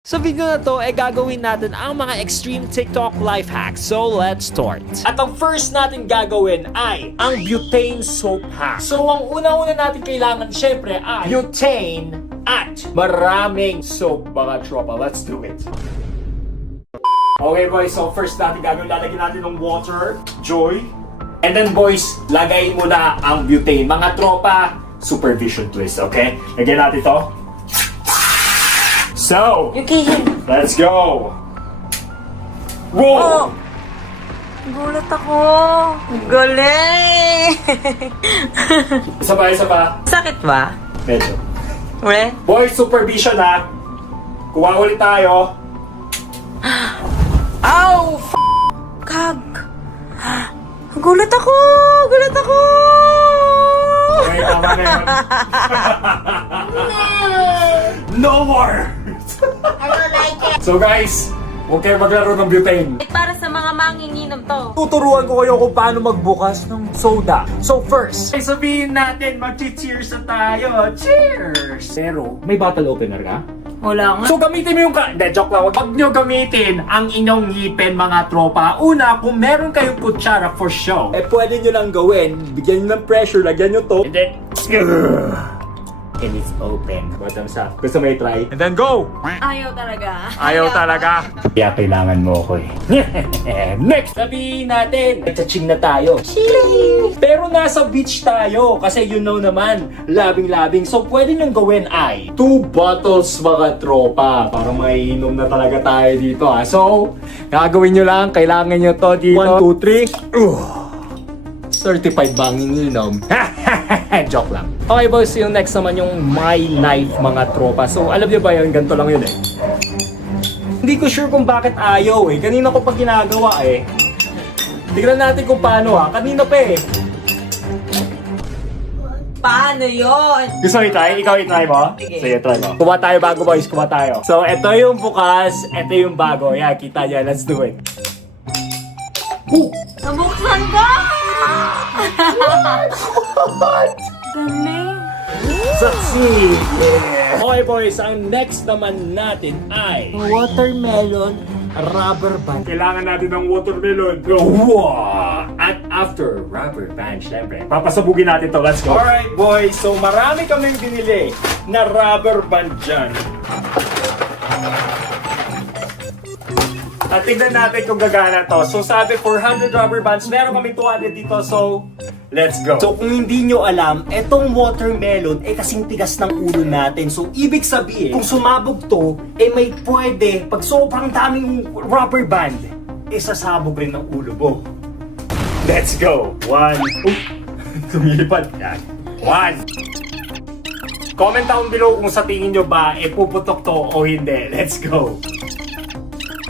Sa video na to, gagawin natin ang mga extreme TikTok life hacks. So, let's start. At ang first natin gagawin ay ang butane soap hack. So, ang una-una natin kailangan syempre ay butane at maraming soap, mga tropa. Let's do it. Okay boys, so first natin gagawin, lalagyan natin ng water, Joy. And then boys, lagay mo na ang butane. Mga tropa, supervision please, okay? Lagyan natin to. So, Yuki! let's go! Whoa! Oh! Gulat ako! Galing! Isa pa. Sakit ba? Medyo. Ule? Boys, supervision ha. Kuha ulit tayo. Ow! Kag! Gulat ako! Gulat ako! Okay, tama na yun. No more! I don't like it! So guys, huwag kayo maglaro ng butane. Para sa mga manginginom to. Tuturuan ko kayo kung paano magbukas ng soda. So first, ay sabihin natin, mag-cheers na tayo. Cheers! Pero, may bottle opener ka? Wala nga. So gamitin mo yung joke lang. Huwag nyo gamitin ang inyong ngipin, mga tropa. Una, kung meron kayong kutsara for show, pwede nyo lang gawin. Bigyan nyo ng pressure, lagyan nyo to. And then, and it's open. Bottoms up. Gusto mo i-try? And then go! Ayaw talaga. Ayaw talaga. Kaya kailangan mo ko eh. Next! Sabihin natin, nagcha-ching na tayo. Chili! Pero nasa beach tayo kasi you know naman, labing-labing. So pwede nyo gawin ay 2 bottles mga tropa. Para maiinom na talaga tayo dito ha. So, gagawin nyo lang, kailangan nyo to dito. 1, 2, 3. 35 banging inom. Joke lang. Okay boys, yung next naman yung My Life mga tropa. So alam niyo ba yun, ganito lang yun eh. Hindi ko sure kung bakit ayaw eh. Kanina ko pa ginagawa eh. Tignan natin kung paano ha. Kanina pa eh. Paano yun? Gusto mo i-try? Ikaw i-try mo? Sige, try mo. Kuha tayo bago boys, kuha tayo. So ito yung bukas, ito yung bago. Yan, kita niya. Let's do it. Nabuksan ka! Galing! Saksi! Yeah. Okay boys, ang next naman natin ay watermelon rubber band. Kailangan natin ng watermelon. Wow! At after rubber band, syempre, papasabugin natin to. Let's go! Alright boys, so marami kaming binili na rubber band dyan. At tignan natin kung gagana to. So sabi 400 rubber bands, meron kami 200 dito. So, let's go. So kung hindi nyo alam, etong watermelon kasing tigas ng ulo natin. So ibig sabihin, kung sumabog to, may pwede, pag sobrang daming rubber band, sasabog rin ng ulo mo. Let's go. 1. Tumilipad. Yan. 1. Comment down below kung sa tingin nyo ba, puputok to o hindi. Let's go.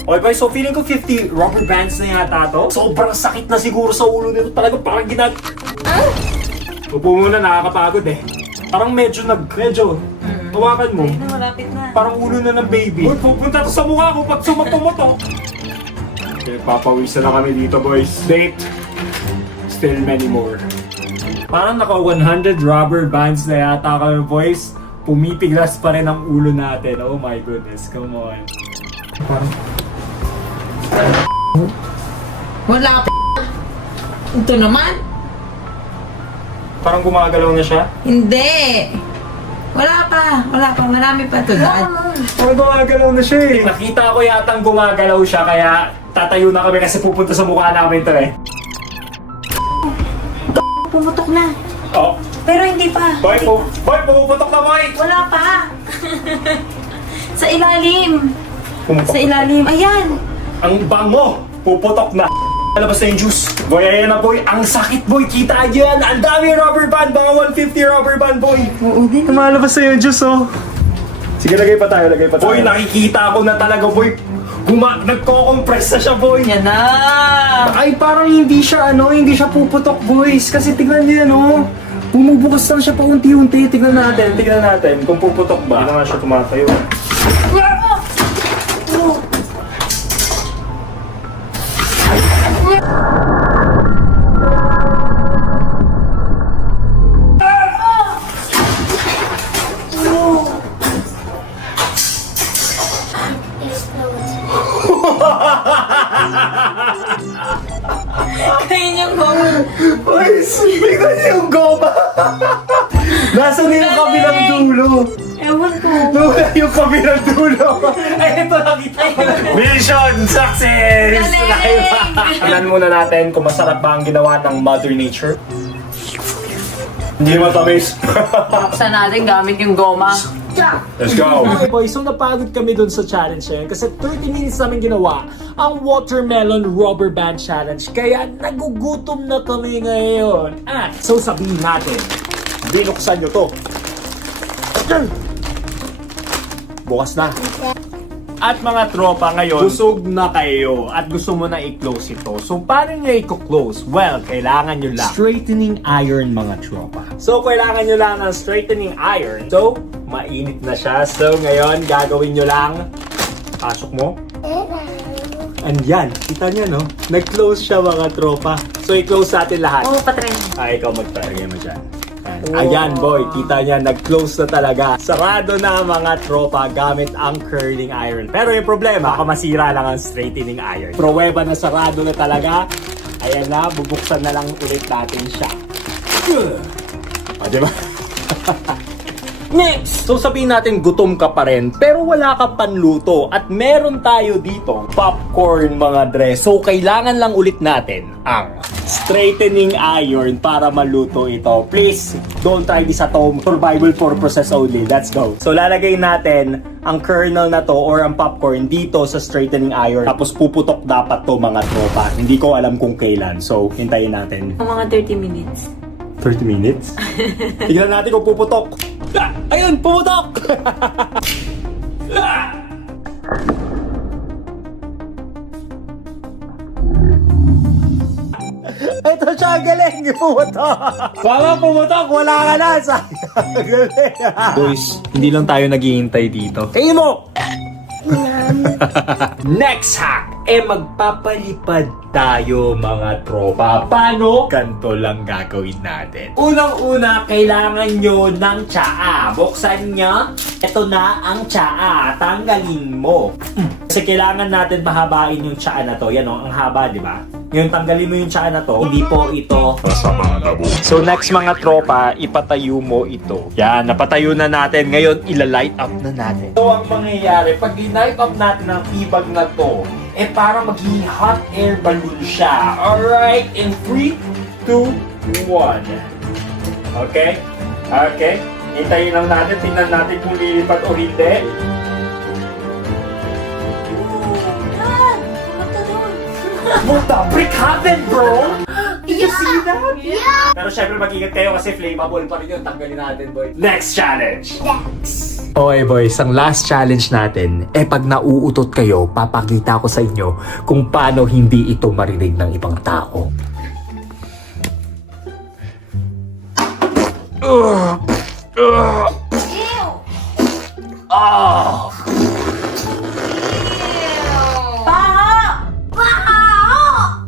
Okay guys, so feeling ko 50 rubber bands na yata to. Sobrang sakit na siguro sa ulo nito. Talagang parang Upo muna, nakakapagod eh. Parang medyo hawakan mo. Ayun na, malapit na. Parang ulo na ng baby. Uy, pupunta to sa mukha ko pag sumagpo mo to. Okay, papawisan na kami dito boys. Date. Still many more. Parang naka 100 rubber bands na yata kami boys. Pumipiglas pa rin ang ulo natin. Oh my goodness, come on. Parang Wala pa. Ito naman. Parang gumagalaw na siya. Hindi. Wala pa. Marami pa ito. Parang gumagalaw na siya eh. Nakita ko yatang gumagalaw siya kaya tatayo na kami kasi pupunta sa mukha namin to eh. Pumutok na. Oh. Pero hindi pa. Boy, pumuputok na boy! Wala pa. Sa ilalim. Pumutok. Sa ilalim. Ayan. Ang bango! Puputok na. Alabas na yung juice. Boy, ayan na boy. Ang sakit boy. Kita nyo yan. Ang dami rubber band. Mga 150 rubber band boy. Oo din. Tumalabas na yung juice oh. Sige, lagay pa tayo. Boy, nakikita ko na talaga boy. Nagko-compress na siya boy. Yan na. Ay, parang hindi siya puputok boys. Kasi tignan niyo yan oh. Bumubukas lang siya pa unti-unti. Tignan natin kung puputok ba. Hindi na nga siya tumatayo. Kain yung goma. Ay, tingnan niyo yung goma! Nasa na yung kabilang dulo? Ewan ko. Wala yung kabilang dulo! Ay, ito nakita ko. Mission success! Galing! Tingnan muna natin kung masarap ba ang ginawa ng Mother Nature. Hindi matamis. Buksan natin gamit yung goma. Let's go! Okay boys, so napagod kami dun sa challenge na yun kasi 30 minutes namin ginawa ang Watermelon Rubber Band Challenge kaya nagugutom na kami ngayon. At so sabihin natin, binuksan nyo to. Bukas na. At mga tropa ngayon, busog na kayo at gusto mo na i-close ito. So paano nyo i-close? Well, kailangan nyo lang straightening iron mga tropa. So kailangan nyo lang ng straightening iron. So, mainit na siya. So ngayon, gagawin nyo lang. Pasok mo. And yan, kita nyo no? Nag-close siya mga tropa. So i-close natin lahat. Oo, patry. Ikaw magpalagay mo dyan. Ayan boy, kita niya, nag-close na talaga. Sarado na mga tropa gamit ang curling iron. Pero yung problema, baka masira lang ang straightening iron. Pruweba na sarado na talaga. Ayan na, bubuksan na lang ulit natin siya. Diba? Next! So sabihin natin gutom ka pa rin, pero wala ka panluto. At meron tayo dito, popcorn mga dre. So kailangan lang ulit natin ang straightening iron para maluto ito. Please, don't try this at home. Survival purposes only. Let's go. So lalagay natin ang kernel na to or ang popcorn dito sa straightening iron. Tapos puputok dapat to mga tropa. Hindi ko alam kung kailan. So hintayin natin. Mga 30 minutes. 30 minutes? Tignan natin kung puputok. Ah, ayun, pumutok! Ito siya, galing! Pumutok! Baka pumutok, wala ka na! Galing! Boys, hindi lang tayo naghihintay dito. Tingin mo! Next hack, magpapalipad tayo mga tropa. Paano? Ganto lang gagawin natin. Unang-una, kailangan nyo ng tsaa. Buksan nyo. Ito na ang tsaa. Tanggalin mo. Kasi kailangan natin mahabain yung tsaa na to. Yan o, ang haba, di ba? Ngayon, tanggalin mo yung tsaa na to. Hindi po ito. So next mga tropa, ipatayo mo ito. Yan, napatayo na natin. Ngayon, ilalight up na natin. So ang mangyayari, pag light up natin ang tibag na to, para maging hot air balloon siya. Alright, in 3, 2, 1. Okay? Okay? Hintayin lang natin, tingnan natin kung lilipat o hindi. What the frick happened, bro? Did you see that? Yeah. Pero syempre mag-ingat kayo kasi flammable pa rin yun. Tanggalin natin, boy. Next challenge! Next. Okay boys, ang last challenge natin, pag nauutot kayo, papakita ko sa inyo kung paano hindi ito marinig ng ibang tao.